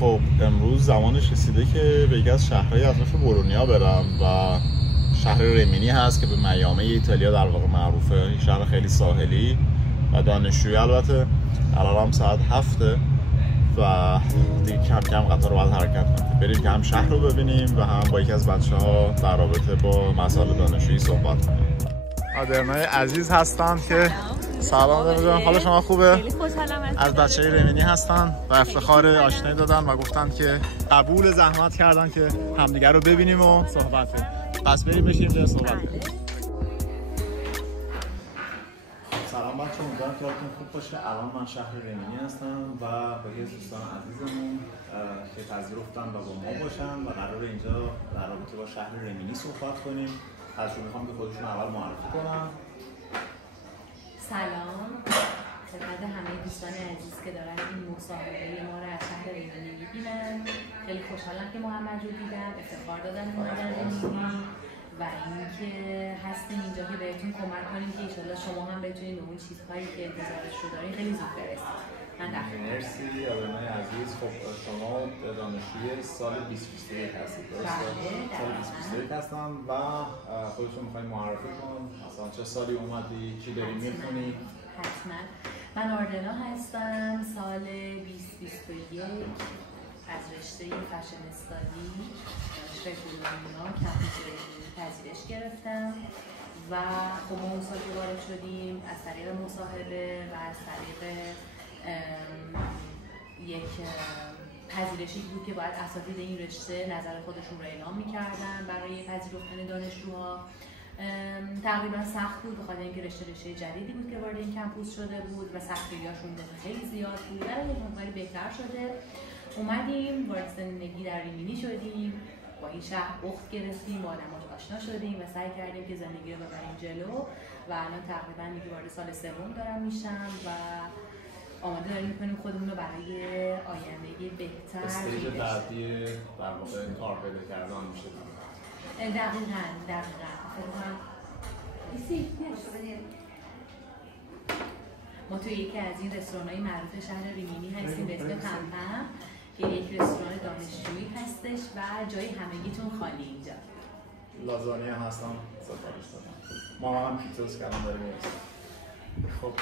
خب امروز زمانش رسیده که به یکی از شهرهای اطراف بولونیا برم و شهر ریمینی هست که به میامه ایتالیا در واقع معروفه. شهر خیلی ساحلی و دانشجویی. البته الان ساعت 7 و دیگه کم کم قطار رو باید حرکت کنیم. بریم که هم شهر رو ببینیم و هم با یکی از بچه‌ها در رابطه با مسائل دانشجویی صحبت کنیم. آدرنای عزیز هستن که سلام دارم. حالا شما خوبه؟ خیلی خوشحالم از بچه‌های ریمینی هستن و افتخار آشنایی دادن و گفتن که قبول زحمت کردن که همدیگه رو ببینیم و صحبت کنیم. پس بریم بشیم در صحبت کنیم. سلام بچه، امیدوارم که حالتون خوب باشه. الان من شهر ریمینی هستم و با یه دوستان عزیزمون که پذیرفتن و با ما باشن و قرار اینجا در رابطه با شهر ریمینی صحبت کنیم. ازشون میخوام که خودشون اول معرفی کنن. سلام خدمت همه دوستان عزیز که دارن این مصاحبه ما رو از شهر ریمینی می‌بینن. خیلی خوشحالم که محمد رو دیدم، افتخار دادن اومدن ریمینی و اینکه هستیم اینجا که بهتون کمک کنیم که انشالله شما هم بتونید به اون چیزهایی که انتظارش رو دارین خیلی زود برسید. مرسی آدرنای عزیز. خب شما دانشجوی سال 2021 هستید، درسته؟ سال 2021 هستم و خودتون می‌خواید معرفی کن اصلا چه سالی اومدی، چی داری می‌خونی؟ حتما. من آردنا هستم، سال 2021 از رشته فشن استادی دانشگاه بولونیا کمپوس پذیرش گرفتم و خب اون سال که وارد شدیم از طریق مصاحبه و از طریق یک پذیرشی بود که باید اساتید این رشته نظر خودشون رو اعلام می‌کردن برای پذیرفتن دانشجوها. تقریبا سخت بود بخاطر اینکه رشته جدیدی بود که وارد این کمپوس شده بود و سختی‌هاشون خیلی زیاد بود. ولی یه مقداری بهتر شده. اومدیم وارد زندگی در ریمینی شدیم، با این شهر اخت گرفتیم، با آدم‌ها آشنا شدیم و سعی کردیم که زندگی رو ببریم جلو و الان تقریبا دیگه وارد سال سوم دارم میشم و آماده داریم می‌کنیم خودمون رو برای آینده بهتر استیج بعدی در واقع کار پیدا کردن میشه. دقیقاً ما توی یکی از این رستوران‌های معروف شهر ریمینی هستیم به اسم پمپم که یک رستوران دانشجویی هستش و جای همگیتون خالی اینجا. لازانیا هستم سفارش دادم. ما هم پیتزاست کردم داریم میرسیم. خب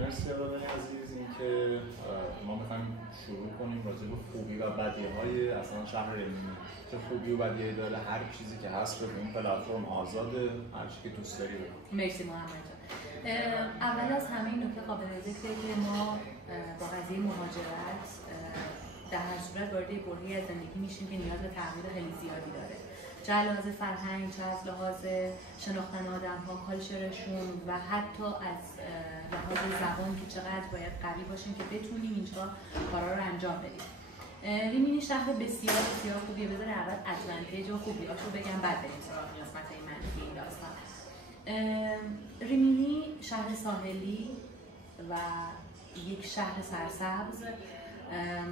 مرسی آدرنای عزیز. اینکه ما میخوایم شروع کنیم راجع به خوبی و بدیهای اصلا شهر ریمینی. چه خوبی و بدیهایی داره، هر چیزی که هست رو این پلتفرم آزاده، هر چیزی که دوست داری بگو. مرسی محمد جان. اول از همه این نکته قابل ذکره که ما با قضیه مهاجرت در هر صورت وارد برهه‌ای از زندگی میشیم که نیاز به تغییر خیلی زیادی داره. چه از لحاظ فرهنگ، چه از لحاظ شناختن آدم‌ها، کالچرشون و حتی از لحاظ زبان که چقدر باید قوی باشیم که بتونیم اینجا کارا رو انجام بدیم. ریمینی شهر بسیار بسیار خوبیه. بذار اول ادوانتیج و خوبیاشو بگم بعد بریم سراغ قسمت‌های منفی این داستان. ریمینی شهر ساحلی و یک شهر سرسبز.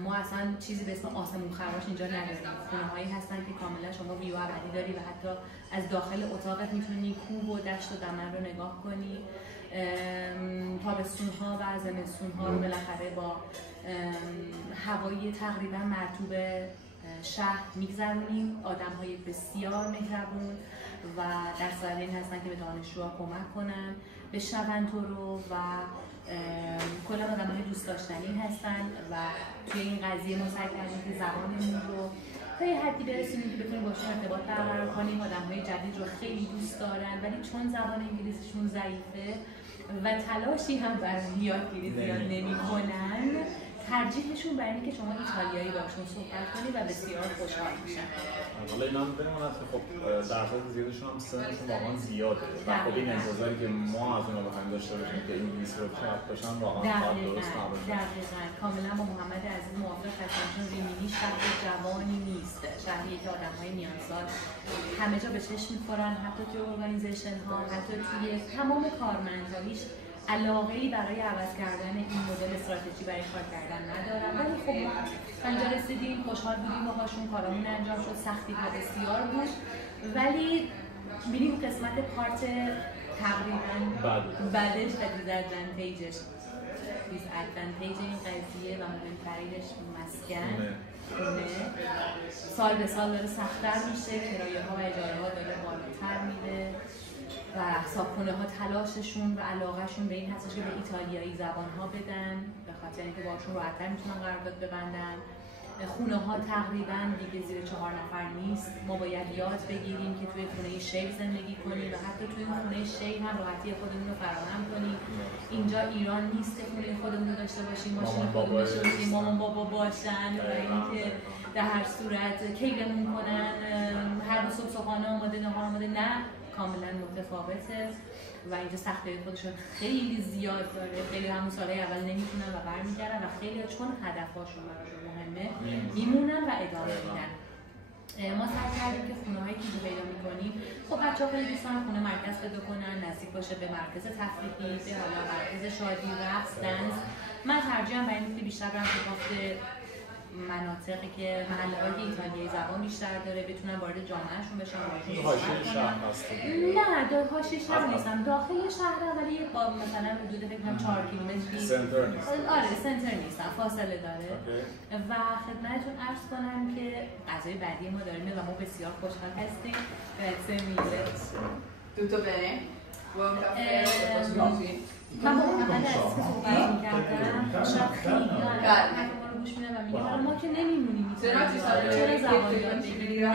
ما اصلا چیزی به اسم آسمون خراش اینجا نداریم. خونه‌هایی هستن که کاملا شما ویو ابدی داری و حتی از داخل اتاقت میتونی کوه و دشت و دمن رو نگاه کنی. تابستون‌ها و زمستون‌ها رو بالاخره با هوای تقریبا مرطوب شهر میگذرونیم. آدم‌های بسیار مهربون و در ساعت این هستن که به دانشجوها کمک کنن، بشنون تو رو و کلا آدم‌های دوست داشتنی هستن و توی این قضیه ما سعی کردیم که زبانمون رو تا یه حدی برسونیم که بتونیم باشون ارتباط برقرار کنیم. آدم‌های جدید رو خیلی دوست دارن ولی چون زبان انگلیسیشون ضعیفه و تلاشی هم برای یادگیری زیاد نمی‌کنن، ترجیحشون برای اینه که شما ایتالیایی باشون صحبت کنید و بسیار خوشحال میشن. حالا اینا بماند که خب درصد زیادشون هم سنشون واقعا زیاده و خب این انتظاری که ما از اونها بخوایم داشته باشیم که انگلیسی رو بلد باشن واقعا درست نباشه. دقیقاً کاملا با محمد عزیز موافق هستم، چون ریمینی شهر جوانی نیست، شهری که آدم‌های میانسال همه جا به چشم می‌خورن، حتی توی ارگانیزیشن ها، حتی توی تمام کارمندهاییش علاقه‌ای برای عوض کردن این مدل استراتژی برای کار کردن ندارم. ولی خب ما اینجا رسیدیم، خوشحال بودیم باهاشون، کارامون انجام شد، سختی ها بسیار بود ولی می‌بینیم قسمت پارت تقریبا بعدش و دیزادوانتیجش دیز ادوانتیج این قضیه و مهمترینش مسکن خونه سال به سال داره سخت‌تر میشه، کرایه ها و اجاره ها داره بالاتر میره و صاحبخونه ها تلاششون و علاقهشون به این هستش که به ایتالیایی زبان ها بدن به خاطر اینکه باشون راحت‌تر میتونن قرارداد ببندن. خونه ها تقریبا دیگه زیر 4 نفر نیست، ما باید یاد بگیریم که توی خونه شیر زندگی کنیم و حتی توی خونه شیر هم راحتی خودمون رو فراهم کنیم. اینجا ایران نیست که خونه خودمون رو داشته باشیم، ماشین خودمون داشته باشیم، مامان بابا باشن و اینکه در هر صورت کیلمون کنن، هر روز صبحانه آماده نهار آماده، نه، کاملا متفاوته و اینجا سختی‌های خودشون خیلی زیاد داره. خیلی همون سالهای اول نمیتونن و برمیگردن و خیلی چون هدف‌هاشون براشون مهمه میمونن و ادامه میدن. ما سعی کردیم که خونه‌هایی که پیدا می‌کنیم، خب بچه‌ها خیلی دوست دارن خونه مرکز پیدا کنن، نزدیک باشه به مرکز تفریحی، به حالا مرکز شادی، رقص، دنس. من ترجیحاً برای اینکه بیشتر برم سراغ مناطقی که محله‌های ایتالیایی زبان بیشتر داره بتونن وارد جامعهشون بشن، حاشیه شهر هست. نه، حاشیه شهر نیستم، داخل شهر، ولی با مثلا حدود فکر کنم 4 کیلومتری سنتر نیست. آره سنتر نیستم، فاصله داره. و خدمتتون عرض کنم که غذای بعدی ما داریم و ما بسیار خوشحال هستیم. Tutto bene? Buon caffè, من با محمد عزیز که صحبت می‌کردم شاید خیلی گوش میدم و میگم حالا ما که نمیمونیم چرا زبان یاد بگیریم؟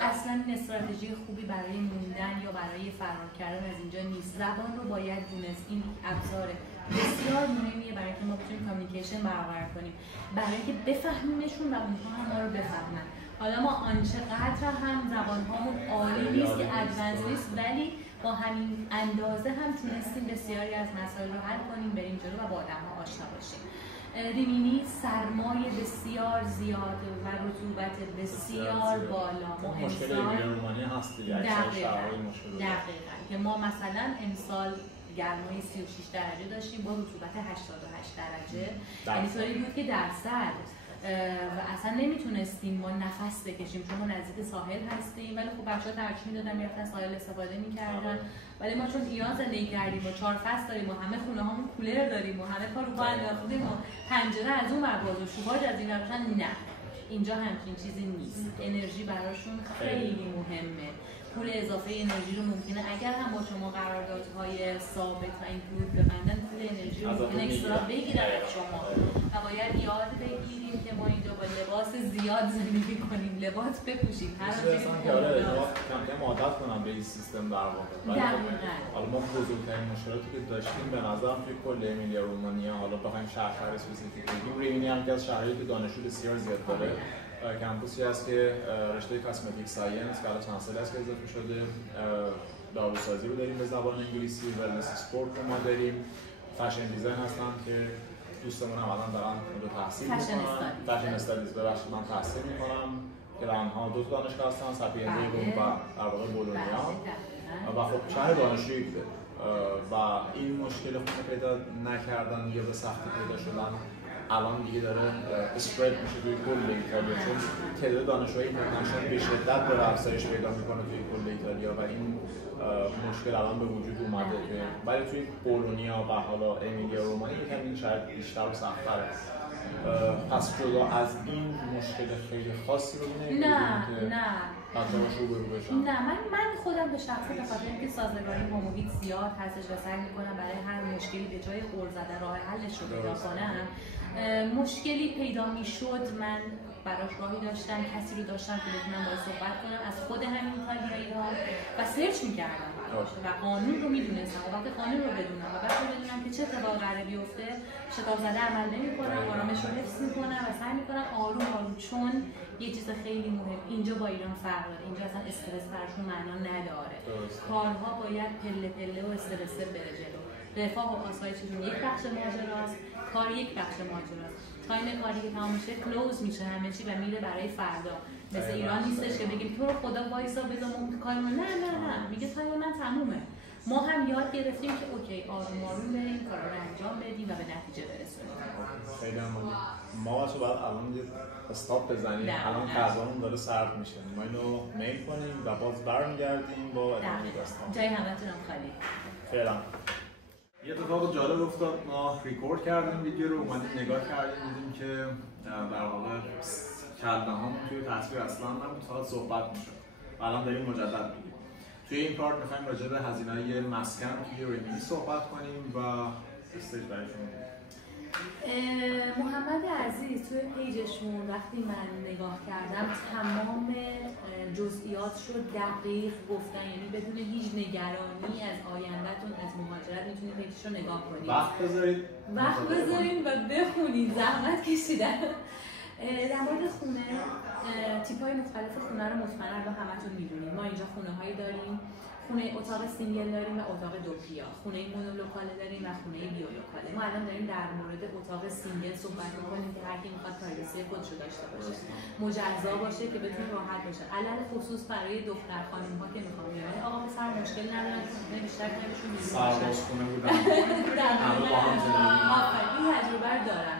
اصلا این استراتژی خوبی برای موندن یا برای فرار کردن از اینجا نیست. زبان رو باید دونست، این ابزار بسیار مهمیه برای اینکه ما بتونیم کامیونیکیشن برقرار کنیم، برای اینکه بفهمیمشون و اونها هم ما رو بفهمن. حالا ما آنچقدر هم زبان‌هامون عالی نیست که ادوانس نیست، ولی با همین اندازه هم تونستیم بسیاری از مسائل رو حل کنیم، بریم جلو و با آدم‌ها آشنا باشیم. ریمینی سرمایه بسیار زیاد و رطوبت بسیار بالا. ما مشکل رومانی هست دیگه، دقیقاً که ما مثلا امسال گرمای 36 درجه داشتیم با رطوبت 88 درجه، یعنی طوری بود که درصد و اصلا نمیتونستیم ما نفس بکشیم چون ما نزدیک ساحل هستیم، ولی خب بچه‌ها ترجیح میدادن میرفتن ساحل استفاده میکردن. ولی ما چون ایران زندگی کردیم و 4 فصل داریم و همه خونه هامون کولر داریم و همه کار رو پا انداختیم و پنجره از اون ور باز و شوهاج از این ور باشن، نه اینجا همچین چیزی نیست. انرژی براشون خیلی مهمه. پول اضافه انرژی رو ممکنه اگر هم با شما قراردادهای ثابت و اینکلود ببندن، پول انرژی رو ممکنه اکسترا بگیرن از شما و باید یاد بگیریم که ما اینجا با لباس زیاد زندگی کنیم، لباس بپوشیم هر چیزی که آره کم عادت کنم به این سیستم در واقع. حالا ما بزرگترین مشکلاتی که داشتیم به نظرم توی کل امیلیا رومانیا، حالا بخوایم شهر اسپسیفیک بگیم، ریمینی هم که از شهرهایی که دانشجو بسیار زیاد داره، کمپوسی هست که رشته کاسمتیک ساینس که الان چند سالی است که اضافه شده، داروسازی رو داریم به زبان انگلیسی، ولنس اسپورت رو ما داریم، فشن دیزاین هستن که دوستمون هم الان دارن رو تحصیل میکنن، فشن استادیز ببخشید من تحصیل میکنم که الان 2 دانشگاه هستن، ساپینزه روم و در واقع بولونیا و خب شهر دانشجویی بوده و این مشکل خود پیدا نکردن یا به سختی پیدا شدن الان دیگه داره اسپرد میشه توی کل ایتالیا، چون تعداد دانشجوهای اینترنشنال به شدت داره افزایش پیدا میکنه توی کل ایتالیا و این مشکل الان به وجود اومده. ولی توی بولونیا و حالا امیلیا رومانی یکم این شاید بیشتر و سخت‌تره. پس جدا از این مشکل خیلی خاصی رو نمی‌بینیم که بچه‌ها روبرو بشن. نه، من خودم به شخصه به خاطر اینکه سازگاری با محیط زیاد هستش و سعی می‌کنم برای هر مشکلی به جای غر زدن راه حلش رو پیدا کنم. مشکلی پیدا میشد من براش راهی داشتم، کسی رو داشتم که بتونم باهاش صحبت کنم از خود همین ایتالیایی‌ها و سرچ می‌کردم و قانون رو می‌دونستم و وقتی قانون رو بدونم و وقتی بدونم که چه اتفاقی قراره بیفته شتاب زده عمل نمی‌کنم، آرامش رو حفظ می‌کنم و سعی می‌کنم آروم چون یه چیز خیلی مهم اینجا با ایران فرق داره. اینجا اصلا استرس براشون معنا نداره. کارها باید پله پله و استرس بره جلو. رفاه و آسایششون یک بخش ماجراست، کار یک بخش ماجراست. تایم کاری که تمام میشه کلوز میشه همه چی و میره برای فردا. مثل ایران نیستش که بگیم تو رو خدا وایسا بذار کارمون، نه میگه تایم من تمومه. ما هم یاد گرفتیم که اوکی آروم آروم بریم کارا رو انجام بدیم و به نتیجه برسونیم. خیلی عالی. ما واسه بعد الان یه استاپ بزنیم، الان غذامون داره سرد میشه. ما اینو میل کنیم و باز برمیگردیم با ادامه داستان. جای همتون هم خالی. فعلا یه اتفاق جالب افتاد، ما ریکورد کردیم ویدیو رو، اومدیم نگاه کردیم، دیدیم که در واقع کلمه‌هامون توی تصویر اصلا نبود، فقط صحبت میشد. الان داریم مجدد میگیم. توی این پارت می‌خوایم راجع به هزینه‌های مسکن توی ریمینی صحبت کنیم و استیج برای شما. محمد عزیز توی پیجشون وقتی من نگاه کردم تمام جزئیات رو دقیق گفتن، یعنی بدون هیچ نگرانی از آیندهتون از مهاجرت میتونید پیجش رو نگاه کنید. وقت بذارید و بخونید، زحمت کشیدن. در مورد خونه، تیپ‌های مختلف خونه رو مطمئناً با همتون میدونید. ما اینجا خونه‌هایی داریم، خونه اتاق سینگل داریم و اتاق دوپیا، خونه مونولوکاله داریم و خونه بیولوکاله. ما الان داریم در مورد اتاق سینگل صحبت می‌کنیم که هر کی می‌خواد پرایوسی خودش رو داشته باشه، مجزا باشه که بتونه راحت باشه. علل خصوص برای دختر خانم‌ها که می‌خوان بیان، آقا پسر مشکل ندارن، خونه بیشتر نمیشون سرباز خونه بودن. این تجربه رو دارن.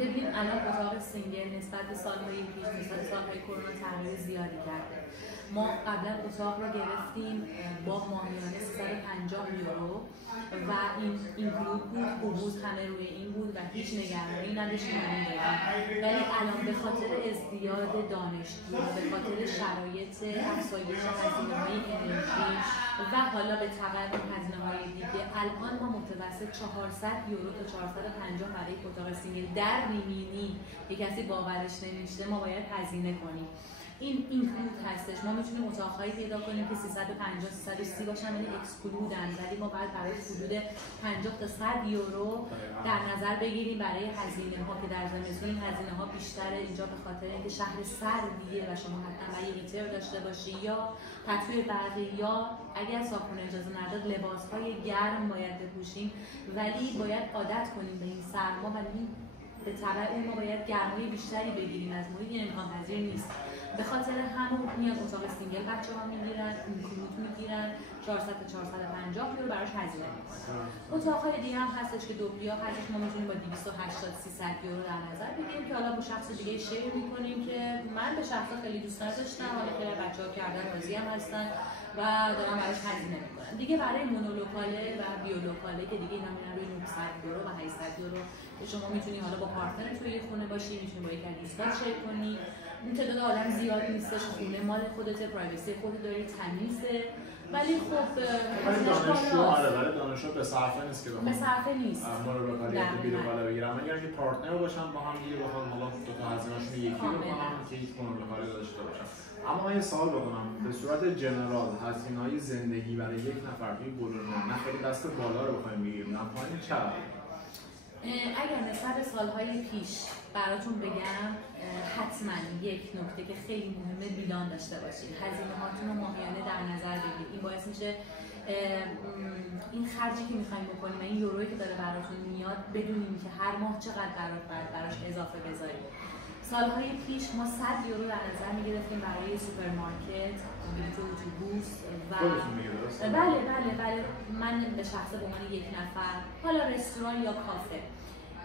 ببینید الان اتاق سینگل نسبت به سالهای پیش، نسبت به سالهای کرونا تغییر زیادی کرده. ما قبلا اتاق رو گرفتیم با ماهیانه 350 یورو و این اینکلود بود، حبوط همه روی این بود و هیچ نگرانی نداشتیم ولی الان به خاطر ازدیاد دانشجو، به خاطر شرایط افزایش هزینه‌های انرژی و حالا به تبع هزینه‌های دیگه الان ما متوسط 400 یورو تا 450 برای اتاق سینگل در ریمینی که کسی باورش نمیشه ما باید هزینه کنیم. این اینکلود هستش. ما میتونیم اتاق‌هایی پیدا کنیم که 350 330 باشن ولی اکسکلودن، ولی ما باید برای حدود 50 تا 100 یورو در نظر بگیریم برای هزینه‌ها که در زمستون این هزینه‌ها بیشتره اینجا به خاطر اینکه شهر سردیه و شما حتما باید هیتر داشته باشی یا پتوی برقی یا اگر صابخونه اجازه نداد لباس‌های گرم باید بپوشیم، ولی باید عادت کنیم به این سرما و به تبع اون ما باید گرمای بیشتری بگیریم، از محیط امکان پذیر نیست. به خاطر همون میان اتاق سینگل بچه‌ها میگیرن، اینکلود میگیرن 400 تا 450 یورو براش هزینه میکنن. اتاق‌های دیگه هم هستش که دوپیا هستش، ما میتونیم با 280 300 یورو در نظر بگیریم که حالا با شخص دیگه شیر میکنیم که من به شخصا خیلی دوست نداشتم، حالا خیلی بچه‌ها کردن راضی هم هستن و دارن براش هزینه میکنن. دیگه برای مونولوکاله و بیولوکاله که دیگه اینا میرن روی 900 یورو و 800 یورو که شما میتونی حالا با پارتنر توی خونه باشی، میتونی با یک از دوستات شیر کنی. اون تعداد آدم زیاد نیستش، خونه مال خودت، پرایوسی خودت داری، تمیزه، ولی خب دانشجو به صرفه نیست که به صرفه نیست. مونولوکاله بیولوکاله بگیرن، مگر اینکه پارتنر باشن با هم دیگه بخوام حالا دو تا هزینه‌شون یکی بکنن که هیچ مونولوکاله داشته باشن. اما من یه سوال بکنم، به صورت جنرال هزینه‌های زندگی برای یک نفر توی بولونیا نه خیلی دست بالا رو بخوایم بگیریم نه پایین چقدر؟ اگر نسبت به سالهای پیش براتون بگم حتما یک نکته که خیلی مهمه بیلان داشته باشید، هزینه‌هاتون رو ماهیانه در نظر بگیرید. این باعث میشه این خرجی که میخوایم بکنیم، این یورویی که داره براتون میاد بدونیم که هر ماه چقدر براش اضافه بذاریم. سالهای پیش ما 100 یورو در نظر میگرفتیم برای سوپرمارکت، بلیط اتوبوس و بله من به شخص به عنوان یک نفر، حالا رستوران یا کافه.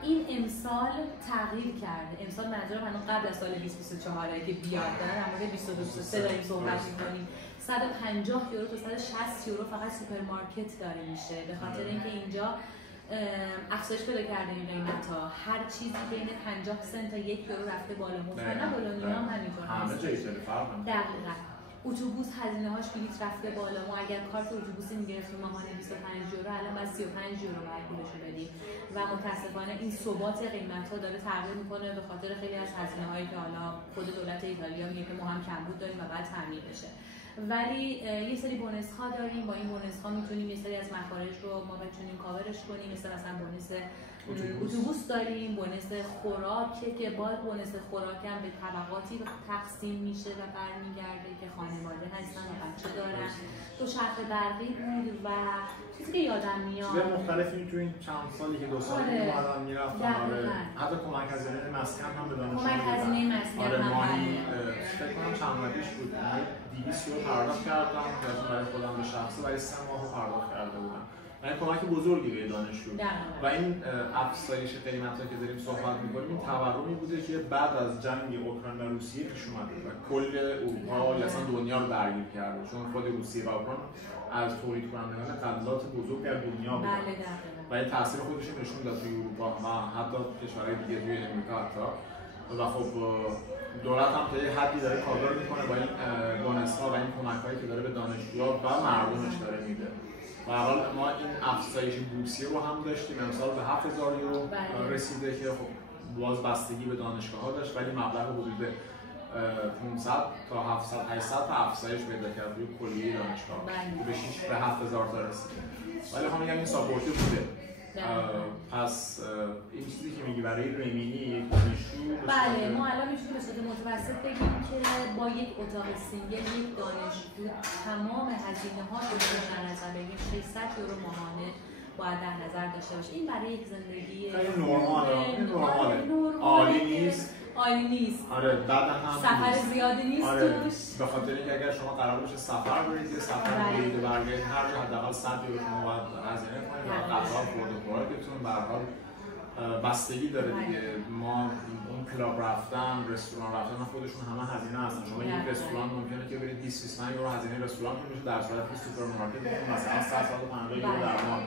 این امسال تغییر کرده. امسال منظورم من قبل از سال 2024 که بیاد دارن در مورد 2023 داریم صحبت می‌کنیم. 150 یورو تا 160 یورو فقط سوپرمارکت داره میشه، به خاطر اینکه اینجا افزایش پیدا کرده این قیمت‌ها. هر چیزی بین 50 سنت تا 1 یورو رفته بالا. مطمئنا بولونیا هم همینطور همه جایی فرق می‌کنه. دقیقاً. اتوبوس هزینه‌هاش بلیط رفته بالا. ما اگر کارت اتوبوسی می‌گرفتیم ماهانه 25 یورو، الان باید 35 یورو باید پولشو بدیم و متأسفانه این ثبات قیمت‌ها داره تغییر می‌کنه به خاطر خیلی از هزینه‌هایی که حالا خود دولت ایتالیا میگه که ما هم کمبود داریم و بعد تامین بشه. ولی یه سری بونس ها داریم، با این بونس ها میتونیم یه سری از مخارج رو ما بتونیم کاورش کنیم، مثلا بونس اتوبوس داریم، بونس خوراکه که باز بونس خوراک هم به طبقاتی تقسیم میشه و برمیگرده که خانواده هستن و بچه دارن. تو شرط برقی بود و چیزی که یادم میاد چیز مختلفی تو این چند سالی که 2 سالی که اومدن میرفتن، حتی کمک هزینه مسکن هم به دانشجویان کمک هزینه مسکن هم فکر کنم چند ماهیش بود 200 یورو پرداخت کردم که برای خودم به شخصه برای 3 ماه پرداخت کرده بودم. یعنی کمک بزرگی به دانشجو و این افزایش قیمت‌ها که داریم صحبت می‌کنیم این تورمی بوده که بعد از جنگ اوکراین و روسیه پیش اومده و کل اروپا یا اصلا دنیا رو درگیر کرده، چون خود روسیه و اوکراین از تولید کنندگان غلات بزرگ در دنیا بودن و این تاثیر خودش رو نشون داد توی اروپا و حتی کشورهای دیگه توی امریکا حتی. و خب دولت هم تا یه حدی داره کاور میکنه با این دانشگاه و این کمک‌هایی که داره به دانشجوها و مردمش داره میده. به هر حال ما این افزایش بورسیه رو هم داشتیم، امسال به 7000 یورو رسیده که خب باز بستگی به دانشگاه‌ها داشت، ولی مبلغ حدود 500 تا 700 800 تا افزایش پیدا کرد روی کلیه دانشگاه که به 7000 تا رسیده. ولی خب میگم این ساپورتی بوده. پس این چیزی که میگی برای رمینی یک دانشجو بله ما الان میتونیم به صورت متوسط بگیم که با یک اتاق سینگل یک دانشجو تمام هزینه‌ها رو در نظر بگیریم 600 یورو ماهانه باید در نظر داشته باشه. این برای یک زندگی نرماله. عالی نیست. عالی نیست. آره بعد هم سفر زیادی نیست توش. به خاطر اینکه اگر شما قرار باشه سفر برید یه سفر برید برگردید هر جا حداقل 100 یورو شما باید هزینه کنید و قطار خورد و خوراکتون به هر حال بستگی داره دیگه. ما اون کلاب رفتن، رستوران رفتن خودشون همه هزینه هستن. شما یک رستوران ممکنه که برید 20 یورو هزینه رستوران بشه، در صورتی که سوپرمارکت مثلا 150 یورو در ماه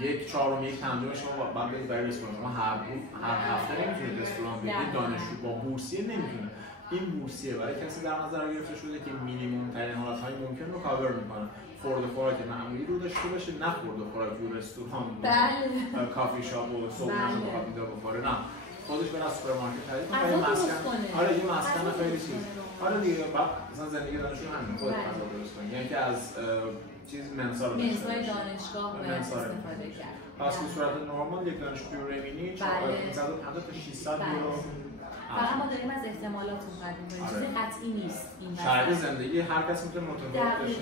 یک چهارم یک پنجم شما باید برید برای رستوران. شما هر هفته نمیتونید رستوران برید. دانشجو با بورسیه نمیتونه. این بورسیه برای کسی در نظر گرفته شده که مینیمم ترین حالتهای ممکن رو کاور میکنه. خورد و خوراک معمولی رو داشته باشه، نه خورد و خوراک رو رستوران کافی شاپ و صبحانه بخواد میده بخوره، نه خودش برای سوپرمارکت خرید کنه. یه مسکن آره یه مسکن خیلی چیز آره دیگه بعد مثلا زندگی دانشجو همین خودت غذا درست کنی، یعنی که از چیز منسال دانشگاه استفاده کرد. پس به صورت نرمال یک دانشجو رمینی 450 تا 600 یورو. فقط ما داریم از احتمالات صحبت می‌کنیم، چیزی قطعی نیست. این شرایط زندگی هر کس میتونه متفاوت باشه.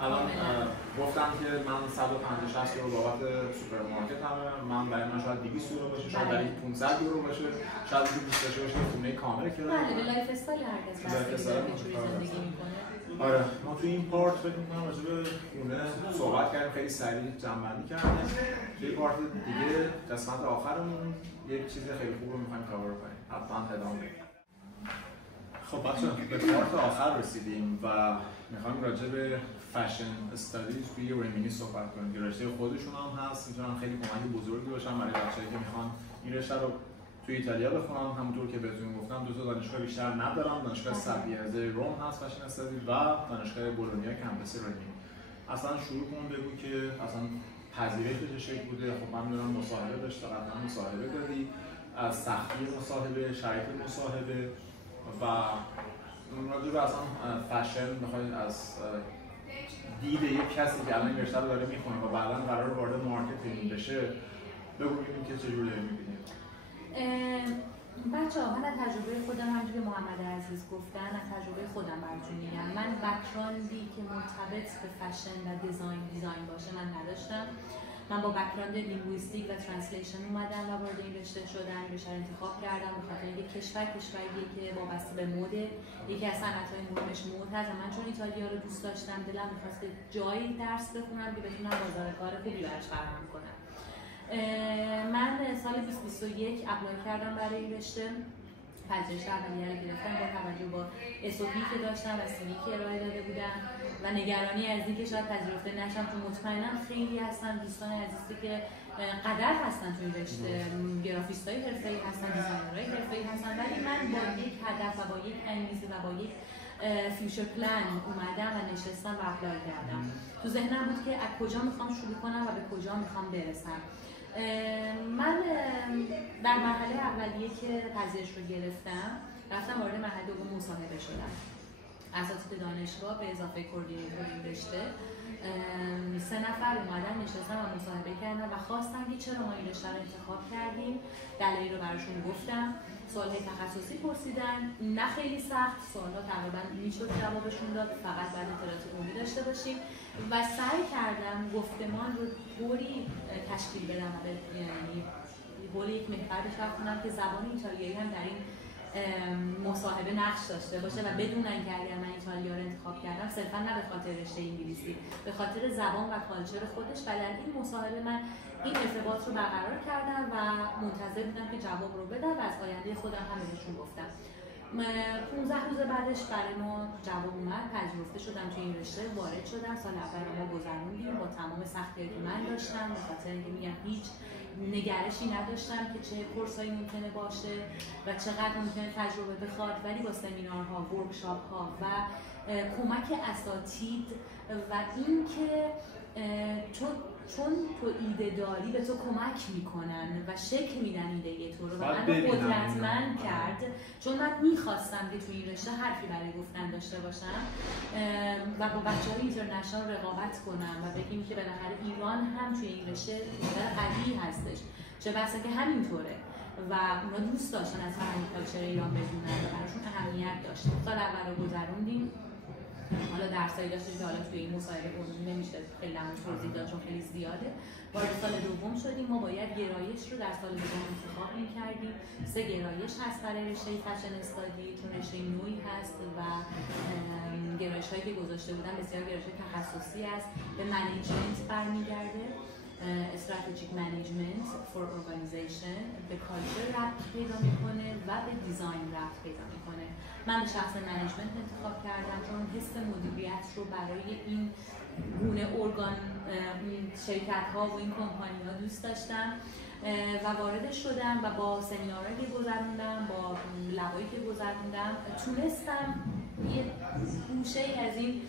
الان گفتم که من 150 60 یورو بابت سوپرمارکت همه، من برای من شاید 200 یورو باشه، شاید برای 500 یورو باشه، شاید دوست داشته باشه خونه کامل که بله به لایف استایل هر کس بستگی داره که چجوری زندگی می‌کنه. آره ما تو این پارت فکر می‌کنم راجع به خونه صحبت کردیم، خیلی سریع جمع‌بندی کردیم. توی پارت دیگه قسمت آخرمون یک چیز خیلی خوب رو می‌خوایم کاور کنیم. حتما ادامه بدیم. خب بچه‌ها به پارت آخر رسیدیم و می‌خوایم راجع به فشن استادیز توی رمینی صحبت کنیم که رشته خودشون هم هست، می‌تونن خیلی کمک بزرگی باشن برای بچه‌ای که می‌خوان این رشته رو توی ایتالیا بخونم. همونطور که بهتون گفتم دو تا دانشگاه بیشتر ندارم، دانشگاه سپیانزه روم هست فشن استادی و دانشگاه بولونیا کمپس رمینی. اصلا شروع کن بگو که اصلا پذیرش چه شکلی بوده. خب من میدونم مصاحبه داشته، قطعا مصاحبه دادی، از سختی مصاحبه، شرایط مصاحبه و راجع به اصلا فشن بخواید از دید یک کسی که الان این رشته رو داره میخونه و بعدا قرار وارد مارکتینگ بشه بگو ببینیم که چجوری داری میبینید. بچه‌ها من از تجربه خودم همونجوری که محمد عزیز گفتن از تجربه خودم براتون میگم. من بک‌گراندی که مرتبط به فشن و دیزاین باشه من نداشتم. من با بک‌گراند لینگویستیک و ترنسلیشن اومدم و وارد این رشته شدم. رشته رو انتخاب کردم به خاطر اینکه کشوریه که وابسته به مد، یکی از صنعت‌های مهمش مد هست و من چون ایتالیا رو دوست داشتم دلم می‌خواست که جایی درس بخونم که بتونم بازار کار خوبی براش فراهم کنم. من سال 2021 اپلای کردم برای این رشته، پذیرش اولیه رو گرفتم با توجه با SOP که داشتم و CV که ارائه داده بودم و نگرانی از اینکه شاید پذیرفته نشم، چون مطمئنم خیلی هستن دوستان عزیزی که قدر هستن توی رشته، گرافیستای حرفه‌ای هستن، دیزاینرهای حرفه‌ای هستن، ولی من با یک هدف و با یک انگیزه و با یک فیوچر پلان اومدم و نشستم و اپلای کردم. تو ذهنم بود که از کجا میخوام شروع کنم و به کجا میخوام برسم. من در مرحله اولیه که پذیرش رو گرفتم رفتم وارد مرحله دوم مصاحبه شدم. اساتید دانشگاه به اضافه کوردینیتور این رشته 3 نفر اومدن نشستن و مصاحبه کردن و خواستن که چرا ما این رشته رو انتخاب کردیم. دلایل رو براشون گفتم. سوال‌های تخصصی پرسیدن، نه خیلی سخت، سوال‌ها تقریبا میشد جوابشون داد، فقط باید اطلاعات عمومی داشته باشیم و سعی کردم گفتمان رو طوری تشکیل بدم و یعنی حول یک محور بچرخونم که زبان ایتالیایی هم در این مصاحبه نقش داشته باشه و بدون اینکه اگر من ایتالیا رو انتخاب کردم صرفا نه به خاطر رشته انگلیسی، به خاطر زبان و کالچر خودش و در این مصاحبه من این ارتباط رو برقرار کردم و منتظر بودم که جواب رو بدم و از آینده خودم هم بهشون گفتم. 15 روز بعدش برای ما جواب اومد، پذیرفته شدم توی این رشته، وارد شدم. سال اول ما گذروندیم با تمام سختی‌هایی که من داشتم، به خاطر اینکه میگم هیچ نگرشی نداشتم که چه کورسایی ممکنه باشه و چقدر ممکنه تجربه بخواد، ولی با سمینارها، ورکشاپ‌ها و کمک اساتید و اینکه چون تو ایده داری به تو کمک میکنن و شکل میدن ایده تو رو و من رو قدرتمند کرد، چون من میخواستم که تو این رشته حرفی برای گفتن داشته باشم و با بچه‌های اینترنشنال رقابت کنم و بگیم که بالاخره ایران هم توی این رشته قوی هستش، چه بسا که همینطوره و اونا دوست داشتن از فرهنگ کالچر ایران بدونن و براشون اهمیت داشت. سال اول رو گذروندیم. حالا درسایی داشتیم که حالا توی این مصاحبه عمومی نمیشه خیلی همون توضیح داد چون خیلی زیاده. وارد سال دوم شدیم. ما باید گرایش رو در سال دوم انتخاب می‌کردیم. 3 گرایش هست برای رشته فشن استادی، چون رشته نوعی هست و گرایش‌هایی که گذاشته بودن بسیار گرایش تخصصی است. به منیجمنت برمیگرده، استراتژیک منیجمنت فور ارگانیزیشن، به کالچر ربط پیدا میکنه و به دیزاین ربط پیدا میکنه. من به شخص منیجمنت انتخاب کردم چون حس مدیریت رو برای این گونه ارگان شرکت ها و این کمپانی ها دوست داشتم و وارد شدم و با سمینارهایی که گذروندم، با لبایی که گذروندم تونستم یه گوشه از این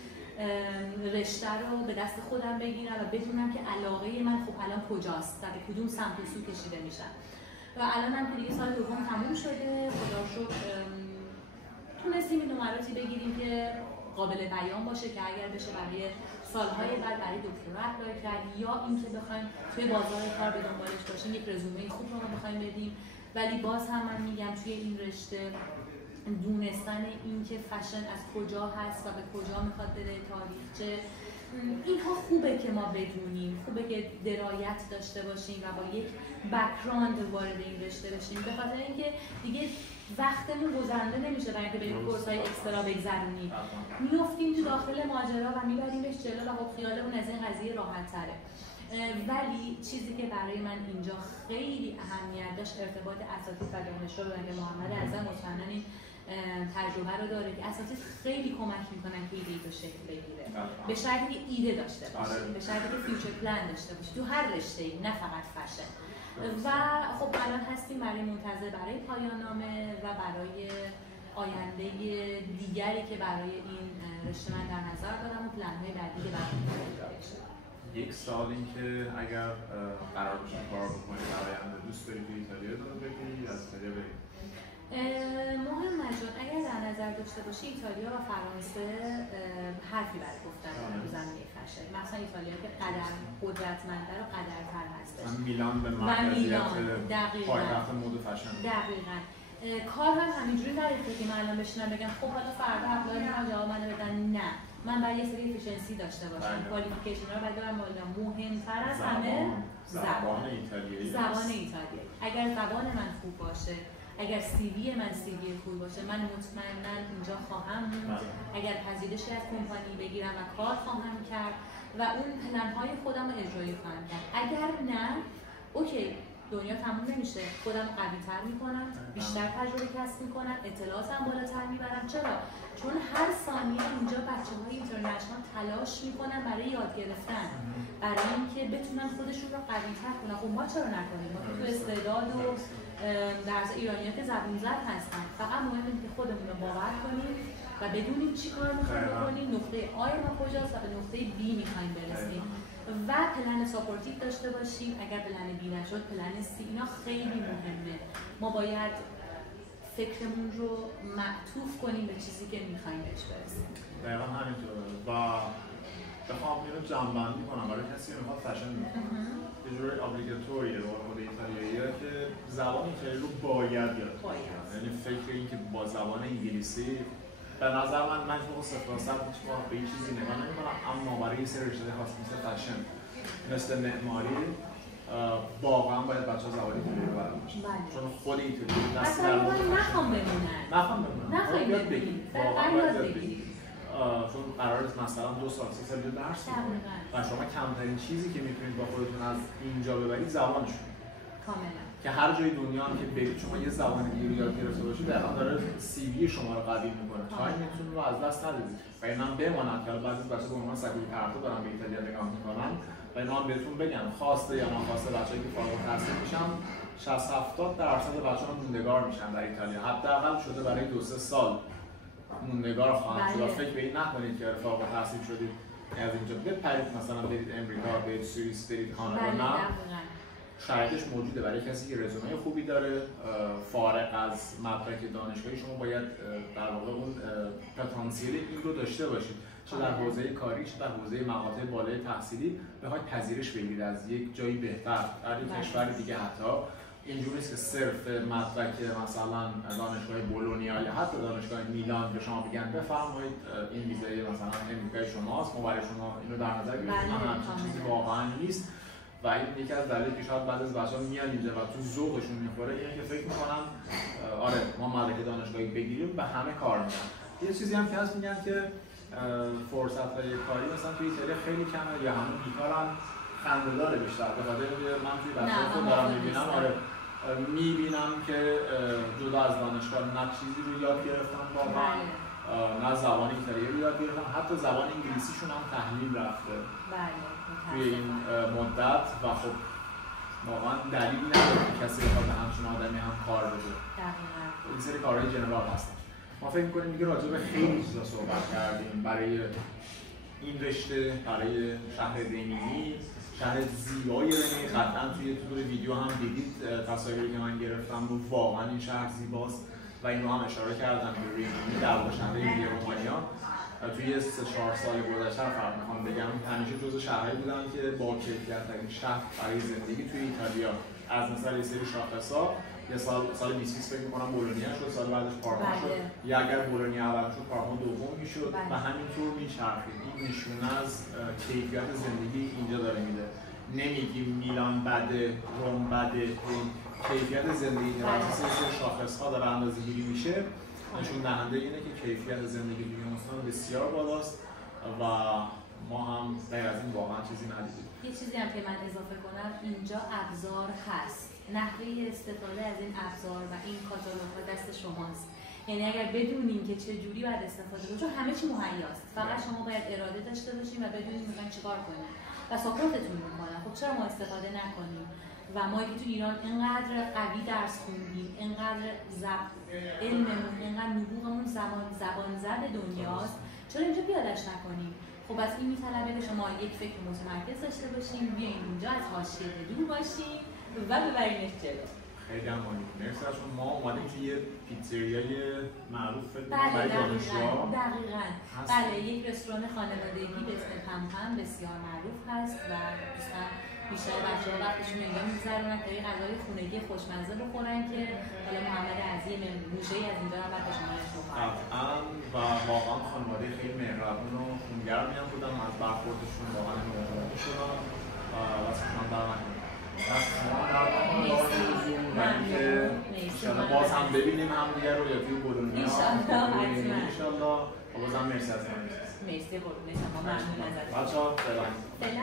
رشته رو به دست خودم بگیرم و بدونم که علاقه من خب الان کجاست و به کدوم سمت و سو کشیده میشم. و الان هم که دیگه سال دوم تموم شده، خدا رو شکر تونستیم این نمراتی بگیریم که قابل بیان باشه که اگر بشه برای سالهای بعد برای دکترا اپلای کرد یا اینکه بخوایم توی بازار کار به دنبالش باشیم یک رزومه خوب رو بخوایم بدیم. ولی باز هم من میگم توی این رشته دونستن اینکه فشن از کجا هست و به کجا میخواد بره، تاریخچه، اینها خوبه که ما بدونیم، خوبه که درایت داشته باشیم و با یک بک‌گراند وارد این رشته بشیم، به خاطر اینکه دیگه وقتمون گذرنده نمیشه برای اینکه بریم کورس‌های اکسترا بگذرونیم، میافتیم تو داخل ماجرا و میبریمش جلو و خب خیالمون از این قضیه راحت‌تره. ولی چیزی که برای من اینجا خیلی اهمیت داشت ارتباط اساتید و دانشجو و محمد اعظم مطمئناً این تجربه رو داره که اساتید خیلی کمک میکنن که ایده رو شکل بگیره، به شرطی که ایده داشته باشی، به شرطی که فیوچر پلان داشته باشی تو هر رشته‌ای، نه فقط فشن. و خب الان هستیم برای منتظر برای پایان نامه و برای آینده دیگری که برای این رشته من در نظر دارم و پلن‌های بعدی که برای داشته باشم. یک سوال این که اگر قرار باشه کار بکنی برای آینده دوست داری تو ایتالیا ادامه بدی از ایتالیا بری؟ محمد جان اگر در نظر داشته باشی ایتالیا و فرانسه حرفی برای گفتن دارن تو زمینه فشن، مثلا ایتالیا که قدر قدرتمندتر و قدرتر هستش، میلان به مرکزیت پایتخت مد فشن. دقیقاً کار هم همینجوری نریخته که من الان بشینم بگم خب حالا فردا اپلای می‌کنم جواب منو بدن. نه، من باید یه سری افیشنسی داشته باشم، کوالیفیکیشن رو باید برم بالا. مهمتر از همه زبان ایتالیایی. زبان ایتالیایی. اگر زبان من خوب باشه، اگر CV من CV خوب باشه، من مطمئنا اینجا خواهم موند. اگر پذیرشی از کمپانی بگیرم و کار خواهم کرد و اون پلن‌های خودم رو اجرایی خواهم کرد. اگر نه، اوکی، دنیا تموم نمیشه، خودم قوی‌تر میکنم، بیشتر تجربه کسب میکنم، اطلاعاتم بالاتر میبرم. چرا؟ چون هر ثانیه اینجا بچه‌های اینترنشنال تلاش میکنن برای یاد گرفتن، برای اینکه بتونن خودشون رو قوی‌تر کنن. خب ما چرا نکنیم؟ ما تو استعداد و درس ایرانی‌ها که زبون زد هستن، فقط مهمه که خودمون رو باور کنیم و بدونیم چی کار می‌خوایم بکنیم، نقطه آی ما کجاست و به نقطه بی می‌خوایم برسیم و پلن ساپورتیو داشته باشیم. اگر پلن بی نشد، پلن سی. اینا خیلی مهمه. ما باید فکرمون رو معطوف کنیم به چیزی که می‌خوایم بهش برسیم. دقیقاً همینطوره. و بخوام اینو جمع‌بندی کنم برای کسی که می‌خواد فشن بکنه، یه جوری ابلیگاتوریه برای خود ایتالیایی‌ها که زبان ایتالیایی رو باید یاد بگیرن. یعنی فکر این که با زبان انگلیسی به نظر من فوق صفر هیچ وقت به این چیزی نگاه نمی‌کنم، اما برای یه سری رشته خاص مثل فشن، مثل معماری، واقعا باید بچه‌ها زبان ایتالیایی رو بلد باشن. چون خود ایتالیایی دست در مورد نخوام بمونن. نخواهیم یاد بگیریم. واقعا یاد بگیریم. چون قراره مثلا 2 سال 3 سال درس بخونید و شما کمترین چیزی که میتونید با خودتون از اینجا ببرید زبانشون. کاملا. که هر جای دنیا هم که برید شما یه زبان دیگه رو یاد گرفته باشید الان داره سی وی شما رو قوی میکنه، تایمتون رو از دست ندید و اینم بماند که بعضی بچه‌ها به عنوان سکولی پرتو دارن به ایتالیا نگاه میکنن و اینا هم بهتون بگم خواسته یا ناخواسته بچه‌ای که فارغ التحصیل میشن 60-70% بچه‌ها موندگار میشن در ایتالیا، حداقل شده برای 2-3 سال موندگار خواهند شد. فکر به این نکنید که فارغ التحصیل شدید از اینجا بپرید مثلا برید امریکا، برید سوئیس، برید کانادا. نه، شرایطش موجوده برای کسی که رزومه خوبی داره، فارغ از مدرک دانشگاهی شما باید در واقع اون پتانسیل این رو داشته باشید، چه در حوزه کاری چه در حوزه مقاطع بالای تحصیلی بخواید پذیرش بگیرید از یک جایی بهتر در یک کشور دیگه. حتی اینجوری نیست که صرف مدرک مثلا دانشگاه بولونیا یا حتی دانشگاه میلان به شما بگن بفرمایید این ویزای مثلا امریکای شماست، ما برای شما اینو در نظر بگیرید. همچین چیزی واقعا نیست و این یکی از دلایلی که شاید بعضی از بچه‌ها میان اینجا و تو ذوقشون میخوره اینه که فکر میکنن آره ما مدرک دانشگاهی بگیریم به همه کار میدن. یه چیزی هم که هست میگن که فرصت‌های کاری مثلا توی ایتالیا خیلی کمه یا همون بیکارن، خنده‌داره بیشتر به خاطر اینکه من توی بچه‌ها خود دارم میبینم آره میبینم که جدا از دانشگاه نه چیزی رو یاد گرفتن واقعا، نه زبان ایتالیایی رو یاد گرفتن، حتی زبان انگلیسیشون هم تحلیل رفته توی این مدت و خب واقعا دلیلی نداره که کسی بخواد به همچین آدمی هم کار بده. این سری کارهای جنرال هستن. ما فکر می‌کنیم دیگه راجع به خیلی چیزا صحبت کردیم برای این رشته، برای شهر ریمینی، شهر زیبای ریمینی. قطعاً توی طول ویدیو هم دیدید تصاویری که من گرفتم رو، واقعاً این شهر زیباست و این رو هم اشاره کردم که ریمینی در واقع شهر ایمیا رومانیا توی 3-4 سال گذشته فقط میخوام بگم همیشه جزو شهرهایی بودن که با کیفیت‌ترین شهر برای زندگی توی ایتالیا از مثلا یه سری شاخص‌ها. یه سال 2020 فکر می‌کنم بولونیا شد، سال بعدش پارما شد، یا اگر بولونیا اول شد پارما دوم میشد و همینطور میچرخید. این نشونه از کیفیت زندگی اینجا داره میده. نمیگیم میلان بده، روم بده، کیفیت زندگی که از سری شاخص‌ها داره اندازه‌گیری میشه نشون دهنده اینه که کیفیت زندگی توی یونان بسیار بالاست و ما هم غیر از این واقعا چیزی ندیدیم. یه چیزی هم که من اضافه کنم، اینجا ابزار هست، نحوه استفاده از این ابزار و این کاتالوگ‌ها دست شماست. یعنی اگر بدونین که چه جوری باید استفاده کنید، چون همه چی مهیاست، فقط شما باید اراده داشته باشین و بدونین میخواین چیکار کنین و ساپورتتون میکنن. خب چرا ما استفاده نکنیم؟ و ما که تو ایران اینقدر قوی درس خوندیم، اینقدر علممون، اینقدر نبوغمون زبان زد دنیاست، چرا اینجا پیاده‌اش نکنیم؟ خب از این میطلبه که شما یک فکر متمرکز داشته باشین، بیاین اینجا از حاشیه دور باشین و ببرینش جلو. خیلی هم عالی. مرسی از شما. ما اومدیم که یه پیتزریای معروف برای دانشجوها. دقیقاً. بله، یک رستوران خانوادگی به اسم پمپم بسیار معروف هست و دوستان بیشتر بچه‌ها وقتشون اینجا می‌گذرونن که غذای خونگی خوشمزه بخورن که حالا محمد عزیز موشه‌ای از اینجا هم بعد شما نشون قطعاً و واقعاً خانواده خیلی مهربون و خونگرمی هم بودن و از برخوردشون واقعاً متوجه شدم و واسهشون دعوت می‌کنم. انشالله باز هم ببینیم همدیگه رو یا توی بولونیا. انشالله. باز هم مرسی از همه. مرسی قربون شما، ممنون ازتون. بچه‌ها فعلا.